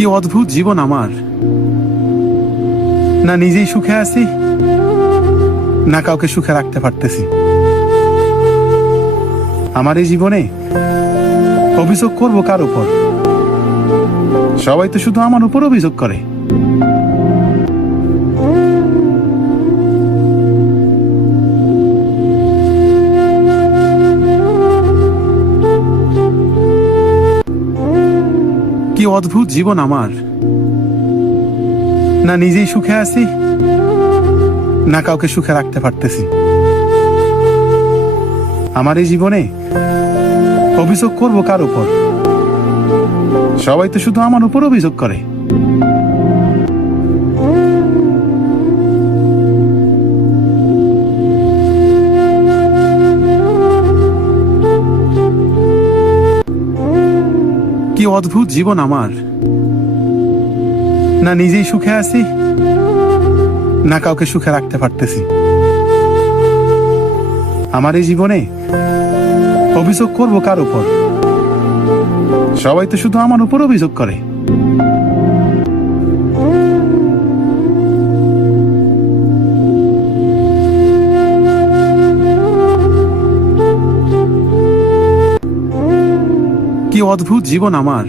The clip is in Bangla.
কি অদ্ভুত জীবন আমার। না নিজেই সুখে আছি, না কাউকে সুখে রাখতে পারতেছি। আমার এই জীবনে অভিযোগ করব কার উপর? সবাই তো শুধু আমার উপর অভিযোগ করে। কি অদ্ভুত জীবন আমার। না নিজেই সুখে আছি, না কাউকে সুখে রাখতে পারতেছি। আমার এই জীবনে অভিযোগ করব কার উপর? সবাই তো শুধু আমার উপর অভিযোগ করে। কি অদ্ভুত জীবন আমার। না নিজেই সুখে আছি, না কাউকে সুখে রাখতে পারতেছি। আমার এই জীবনে অভিযোগ করব কার উপর? সবাই তো শুধু আমার উপর অভিযোগ করে। কি অদ্ভুত জীবন আমার।